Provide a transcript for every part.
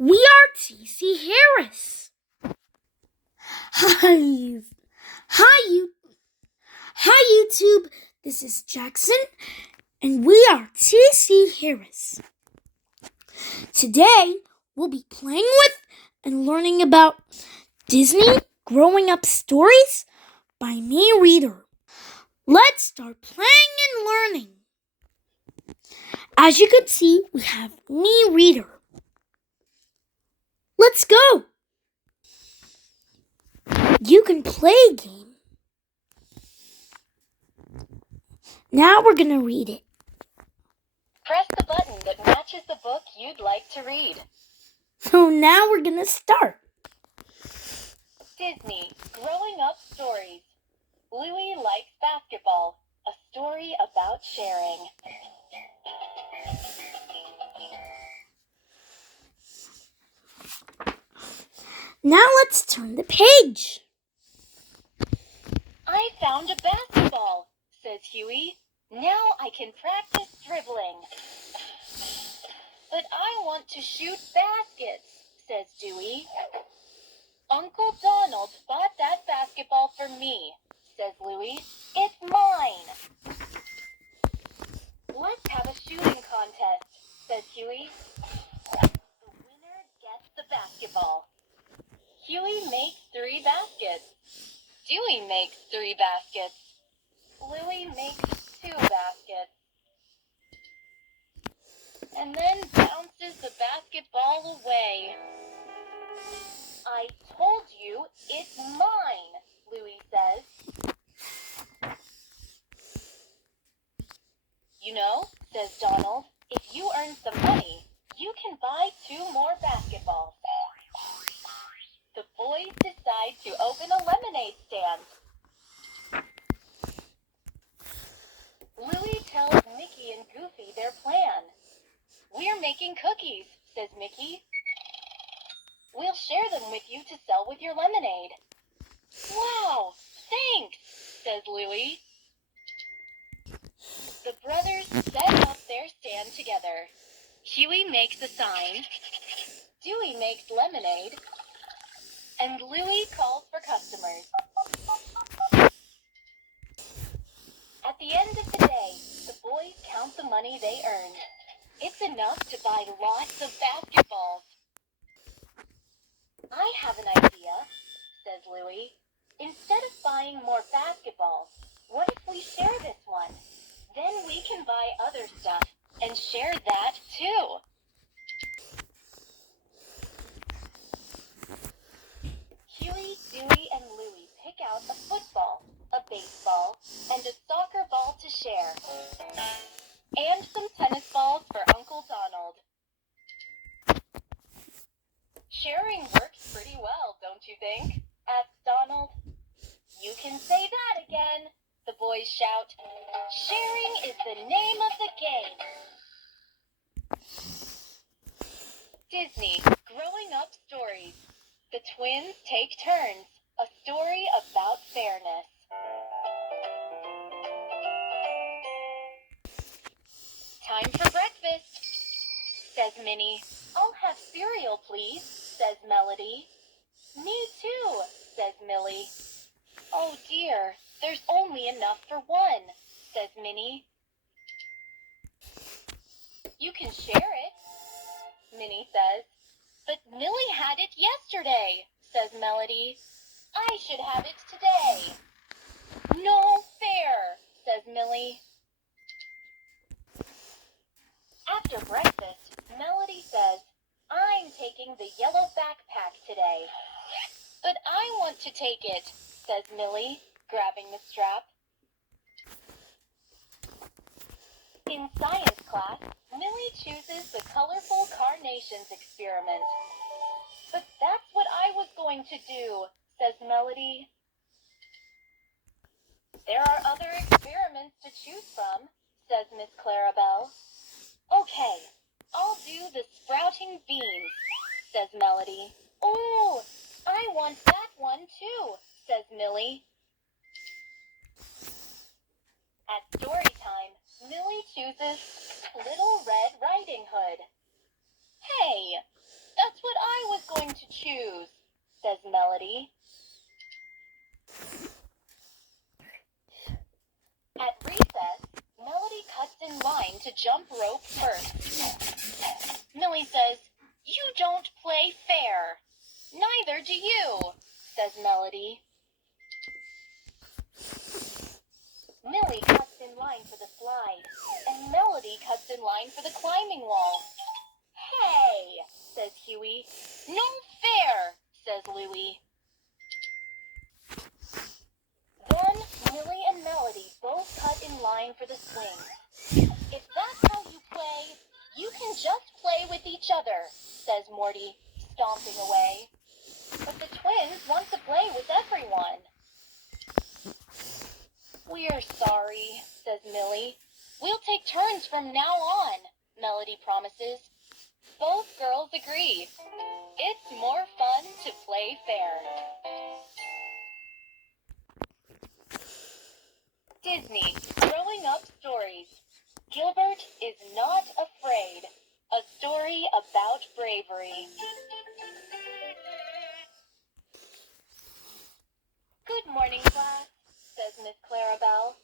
We are TC Harris. Hi, hi YouTube. This is Jackson, and we are TC Harris. Today we'll be playing with and learning about Disney Growing Up Stories by Me Reader. Let's start playing and learning. As you can see, we have Me Reader. Let's go. You can play a game. Now we're going to read it. Press the button that matches the book you'd like to read. So now we're going to start. Disney Growing Up Stories. Louie Likes Basketball. A story about sharing. Now let's turn the page. I found a basketball, says Huey. Now I can practice dribbling. But I want to shoot baskets, says Dewey. Uncle Donald bought that basketball for me, says Louie. It's mine. Let's have a shooting contest, says Huey. The winner gets the basketball. Huey makes 3 baskets. Dewey makes 3 baskets. Louie makes 2 baskets. And then bounces the basketball away. I told you it's mine, Louie says. You know, says Donald, if you earn some money, you can buy 2 more basketballs. The boys decide to open a lemonade stand. Louie tells Mickey and Goofy their plan. We're making cookies, says Mickey. We'll share them with you to sell with your lemonade. Wow, thanks, says Louie. The brothers set up their stand together. Huey makes a sign, Dewey makes lemonade, and Louie calls for customers. At the end of the day, the boys count the money they earned. It's enough to buy lots of basketballs. I have an idea, says Louie. Instead of buying more basketballs, what if we share this one? Then we can buy other stuff and share that too. Huey, Dewey, and Louie pick out a football, a baseball, and a soccer ball to share. And some tennis balls for Uncle Donald. Sharing works pretty well, don't you think? Asks Donald. You can say that again, the boys shout. Sharing is the name of the game. Disney Growing Up Stories. The twins take turns. A story about fairness. Time for breakfast, says Minnie. I'll have cereal, please, says Melody. Me too, says Millie. Oh dear, there's only enough for one, says Minnie. You can share it, Minnie says. But Millie had it yesterday, says Melody. I should have it today. No fair, says Millie. After breakfast, Melody says, I'm taking the yellow backpack today. But I want to take it, says Millie, grabbing the strap. In science class, Millie chooses the colorful carnations experiment. But that's what I was going to do, says Melody. There are other experiments to choose from, says Miss Clarabelle. Okay, I'll do the sprouting beans, says Melody. Oh, I want that one too, says Millie. At story time, Millie chooses Little Red Riding Hood. Hey, that's what says Melody. At recess, Melody cuts in line to jump rope first. Millie says, "You don't play fair." "Neither do you," says Melody. Millie cuts in line for the slide, and Melody cuts in line for the climbing wall. "Hey," says Huey. "No fair," says Louie. Then Millie and Melody both cut in line for the swings. "If that's how you play, you can just play with each other," says Morty, stomping away. "But the twins want to play with everyone." "We're sorry," says Millie. "We'll take turns from now on," Melody promises. Both girls agree. It's more fun to play fair. Disney Growing Up Stories. Gilbert is Not Afraid. A story about bravery. "Good morning, class," says Miss Clarabelle.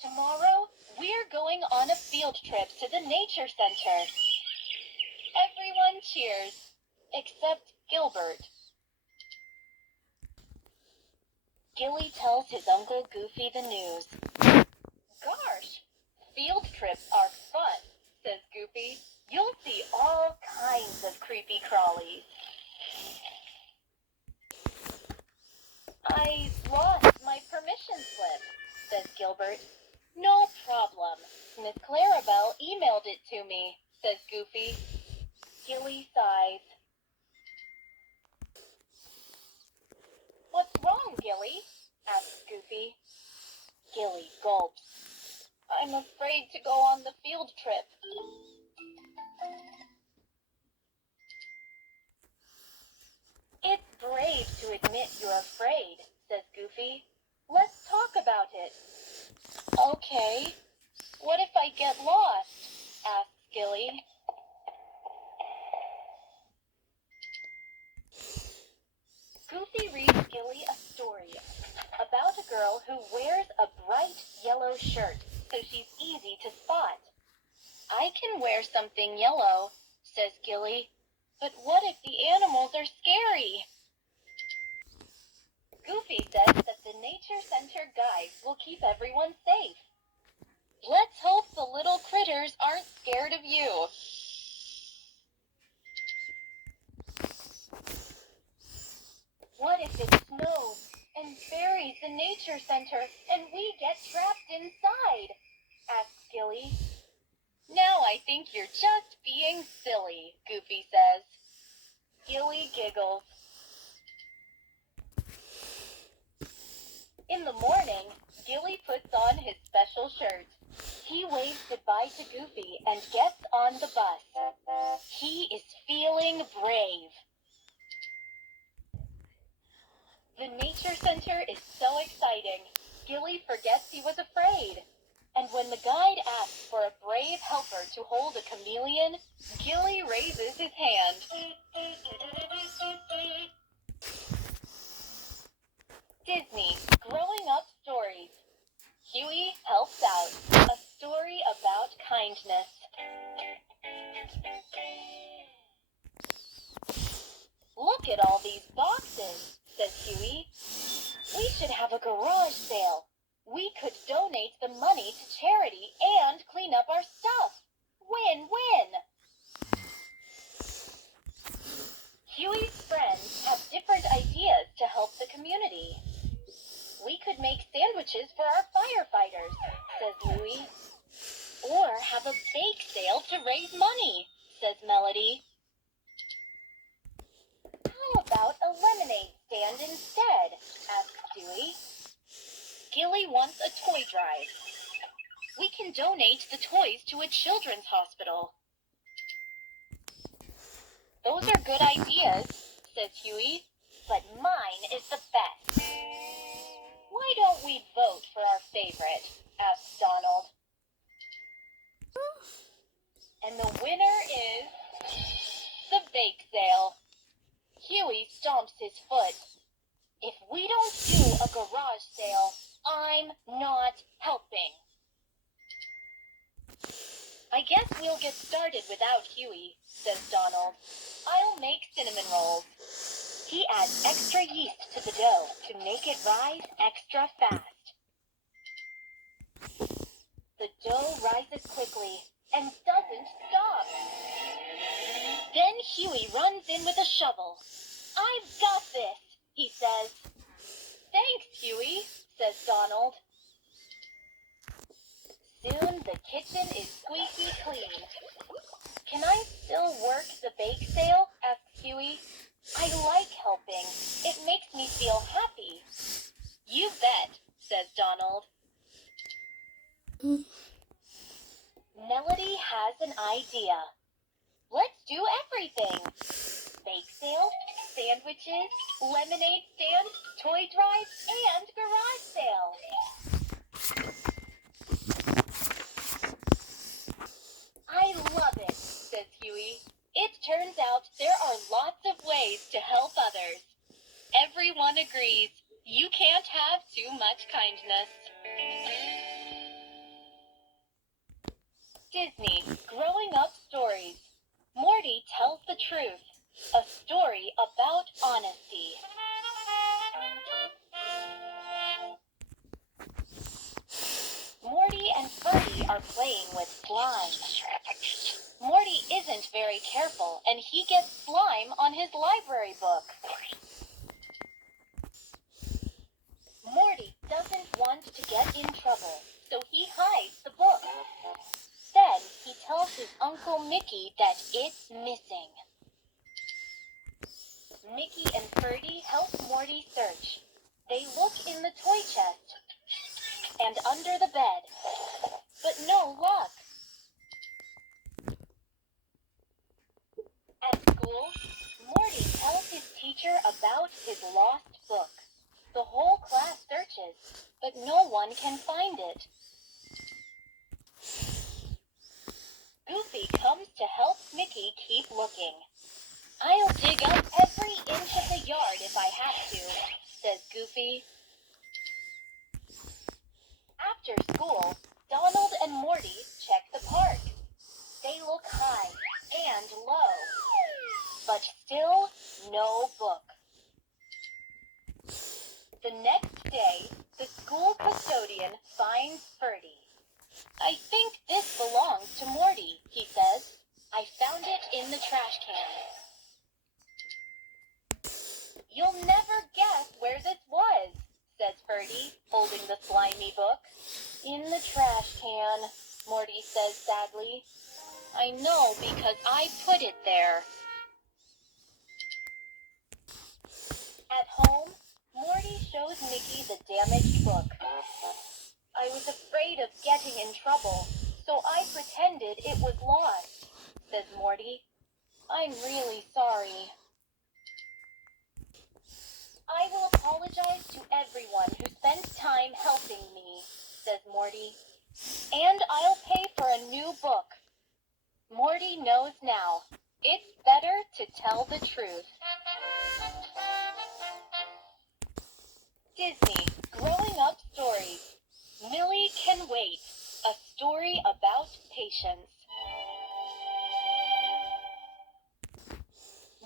"Tomorrow, we're going on a field trip to the Nature Center." Everyone cheers, except Gilbert. Gilly tells his Uncle Goofy the news. "Gosh, field trips are fun," says Goofy. "You'll see all kinds of creepy crawlies." "I lost my permission slip," says Gilbert. "No problem. Miss Clarabelle emailed it to me," says Goofy. Gilly sighs. "What's wrong, Gilly?" asks Goofy. Gilly gulps. "I'm afraid to go on the field trip." "It's brave to admit you're afraid," says Goofy. "Let's talk about it." "Okay. What if I get lost?" asks Gilly. Goofy reads Gilly a story about a girl who wears a bright yellow shirt so she's easy to spot. "I can wear something yellow," says Gilly. "But what if the animals are scary?" Goofy says that the Nature Center guide will keep everyone safe. "Let's hope the little critters aren't scared of you." "What if it snows and buries the Nature Center and we get trapped inside?" asks Gilly. "Now I think you're just being silly," Goofy says. Gilly giggles. In the morning, Gilly puts on his special shirt. He waves goodbye to Goofy and gets on the bus. He is feeling brave. The Nature Center is so exciting, Gilly forgets he was afraid. And when the guide asks for a brave helper to hold a chameleon, Gilly raises his hand. Disney Growing Up Stories. Huey Helps Out. A story about kindness. "Look at all these boxes," says Huey. "We should have a garage sale. We could donate the money to charity and clean up our stuff. Win-win." Huey's friends have different ideas to help the community. "We could make sandwiches for our firefighters," says Louie. "Or have a bake sale to raise money," says Melody. "How about a lemonade stand instead?" asks Dewey. Gilly wants a toy drive. "We can donate the toys to a children's hospital." "Those are good ideas," says Huey, "but mine is the best." "Why don't we vote for our favorite?" asks Donald. And the winner is the bake sale. Huey stomps his foot. We don't do a garage sale. I'm not helping. I guess we'll get started without Huey, says Donald. I'll make cinnamon rolls. He adds extra yeast to the dough to make it rise extra fast. The dough rises quickly and doesn't stop. Then Huey runs in with a shovel. I've got this, he says. Thanks, Huey, says Donald. Soon the kitchen is squeaky clean. Can I still work the bake sale? Asks Huey. I like helping. It makes me feel happy. You bet, says Donald. Melody has an idea. Let's do everything. Bake sale, sandwiches, lemonade stand, toy drive, and garage sale. I love it, says Huey. It turns out there are lots of ways to help others. Everyone agrees. You can't have too much kindness. Disney Growing Up Stories. Morty Tells the Truth. A story about honesty. Morty and Ferdy are playing with slime. Morty isn't very careful, and he gets slime on his library book. Morty doesn't want to get in trouble, so he hides the book. Then he tells his Uncle Mickey that it's missing. Mickey and Ferdy help Morty search. They look in the toy chest and under the bed, but no luck. At school, Morty tells his teacher about his lost book. The whole class searches, but no one can find it. Goofy comes to help Mickey keep looking. I'll dig up every inch of the yard if I have to, says Goofy. After school, Donald and Morty check the park. They look high and low, but still no book. The next day, the school custodian finds Ferdy. I think this belongs to Morty, he says. I found it in the trash can. You'll never guess where this was, says Ferdy, holding the slimy book. In the trash can, Morty says sadly. I know because I put it there. At home, Morty shows Mickey the damaged book. I was afraid of getting in trouble, so I pretended it was lost, says Morty. I'm really sorry. I will apologize to everyone who spent time helping me, says Morty. And I'll pay for a new book. Morty knows now. It's better to tell the truth. Disney Growing Up Stories. Millie Can Wait. A story about patience.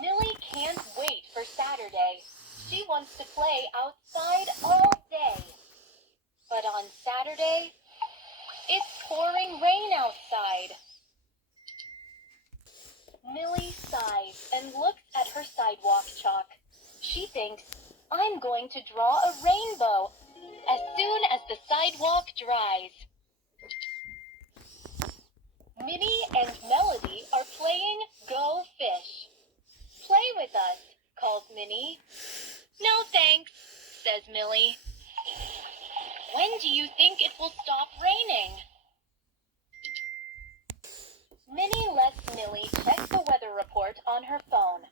Millie can't wait for Saturday. She wants to play outside all day. But on Saturday, it's pouring rain outside. Millie sighs and looks at her sidewalk chalk. She thinks, I'm going to draw a rainbow as soon as the sidewalk dries. Minnie and Melody are playing Go Fish. Play with us, calls Minnie. No thanks, says Millie. When do you think it will stop raining? Minnie lets Millie check the weather report on her phone,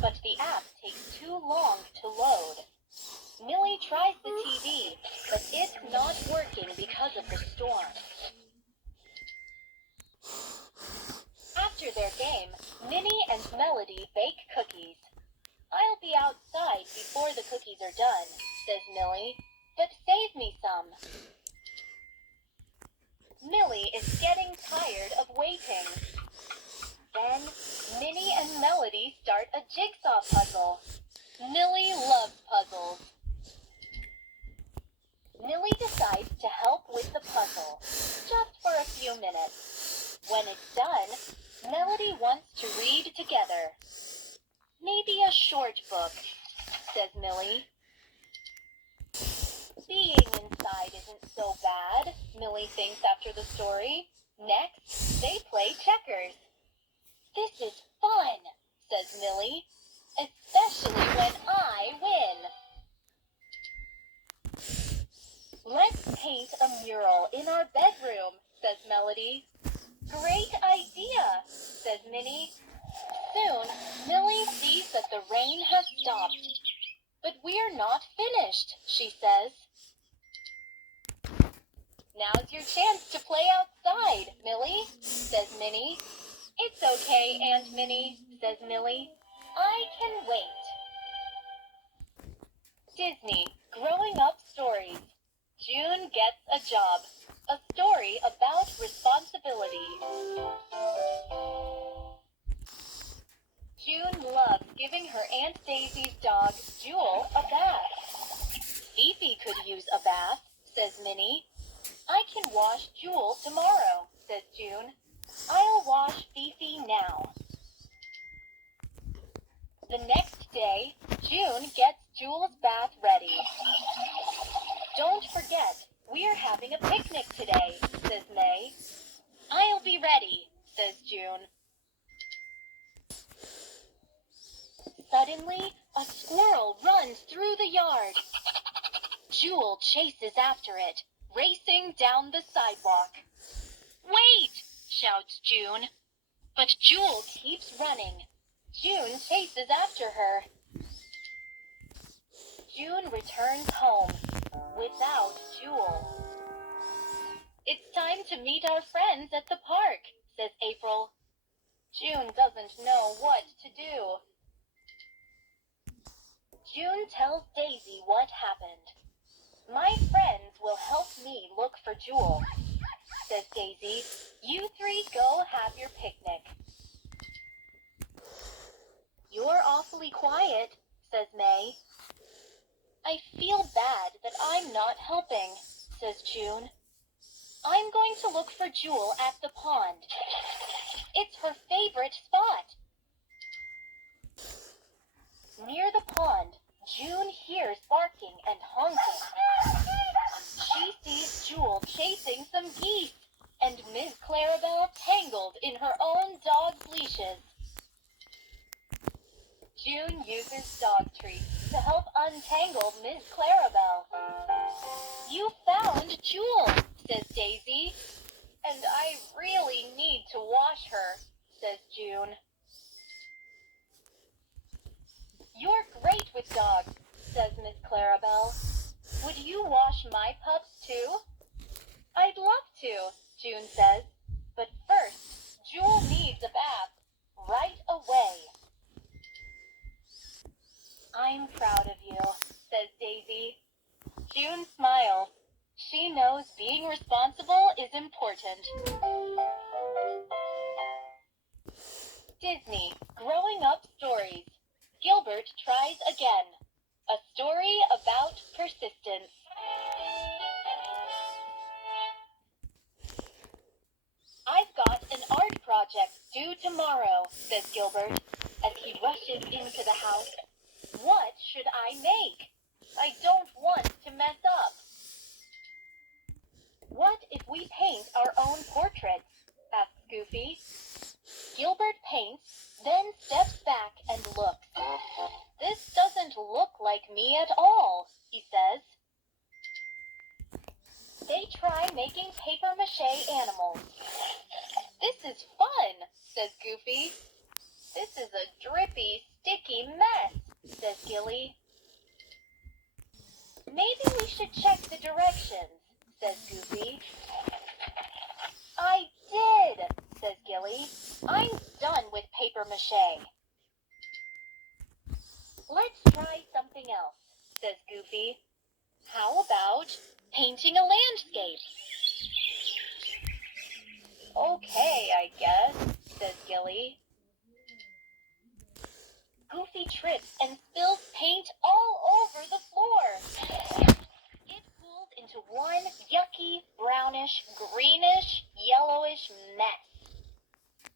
but the app takes too long to load. Millie tries the TV, but it's not working because of the storm. After their game, Minnie and Melody bake cookies. I'll be outside before the cookies are done, says Millie, but save me some. Millie is getting tired of waiting. Then Minnie and Melody start a jigsaw puzzle. Millie loves puzzles. Millie decides to help with the puzzle, just for a few minutes. When it's done, Melody wants to read together. Maybe a short book, says Millie. Being inside isn't so bad, Millie thinks after the story. Next, they play checkers. This is fun, says Millie, especially when I win. Let's paint a mural in our bedroom, says Melody. Great idea, says Minnie. Soon, Millie sees that the rain has stopped. But we're not finished, she says. Now's your chance to play outside, Millie, says Minnie. It's okay, Aunt Minnie, says Millie. I can wait. Disney, Growing Up Stories. June Gets a Job. A story about responsibility. June loves giving her Aunt Daisy's dog, Jewel, a bath. Fifi could use a bath, says Minnie. I can wash Jewel tomorrow, says June. I'll wash Fifi now. The next day, June gets Jewel's bath ready. Don't forget, we're having a picnic today, says May. I'll be ready, says June. Suddenly, a squirrel runs through the yard. Jewel chases after it, racing down the sidewalk. Wait, shouts June. But Jewel keeps running. June chases after her. June returns home without Jewel. It's time to meet our friends at the park, says April. June doesn't know what to do. June tells Daisy what happened. My friends will help me look for Jewel, says Daisy. You three go have your picnic. You're awfully quiet, says May. I feel bad that I'm not helping, says June. I'm going to look for Jewel at the pond. It's her favorite spot. Near the pond, June hears barking and honking. She sees Jewel chasing some geese and Miss Clarabelle tangled in her own dog's leashes. June uses dog treats to help untangle Miss Clarabelle. You found Jewel, says Daisy. And I really need to wash her, says June. You're great with dogs, says Miss Clarabelle. Would you wash my pups too? I'd love to, June says. But first, Jewel needs a bath right away. I'm proud of you, says Daisy. June smiles. She knows being responsible is important. Disney, Growing Up Stories. Gilbert Tries Again. A story about persistence. I've got an art project due tomorrow, says Gilbert, as he rushes into the house. What should I make? I don't want to mess up. What if we paint our own portraits? asks Goofy. Gilbert paints, then steps back and looks. This doesn't look like me at all, he says. They try making papier-mâché animals. This is fun, says Goofy. This is a drippy, sticky mess, says Gilly. Maybe we should check the directions, says Goofy. I did, says Gilly. I'm done with papier-mâché. Let's try something else, says Goofy. How about painting a landscape? Okay, I guess, says Gilly. Goofy trips and spills paint all over the floor. It pools into one yucky, brownish, greenish, yellowish mess.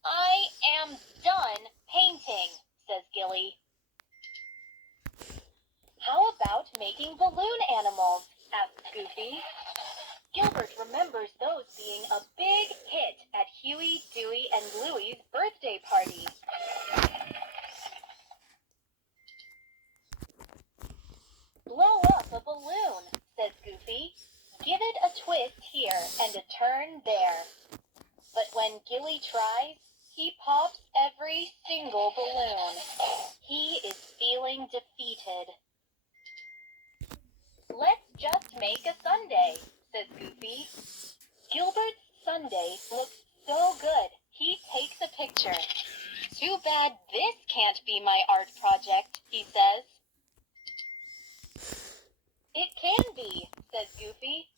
I am done painting, says Gilly. How about making balloon animals? Asks Goofy. Gilbert remembers those being a big hit at Huey, Dewey, and Louie's birthday party. Blow up a balloon, says Goofy. Give it a twist here and a turn there. But when Gilly tries, he pops every single balloon. He is feeling defeated. Let's just make a sundae, says Goofy. Gilbert's sundae looks so good, he takes a picture. Too bad this can't be my art project, he says. It can be, says Goofy.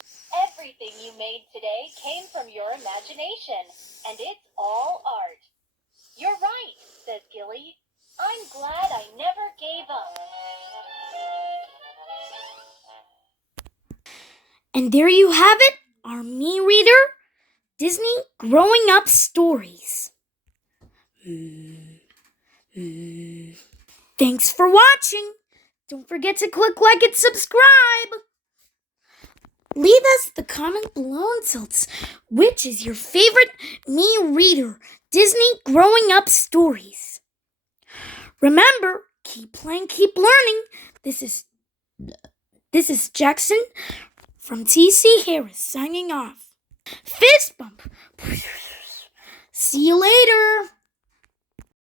Everything you made today came from your imagination, and it's all art. You're right, says Gilly. I'm glad I never gave up. And there you have it, our Me Reader Disney Growing Up Stories. Thanks for watching. Don't forget to click like and subscribe. Leave us the comment below and tell us which is your favorite Me Reader Disney Growing Up Stories. Remember, keep playing, keep learning. This is Jackson from TC Harris signing off. Fist bump. See you later.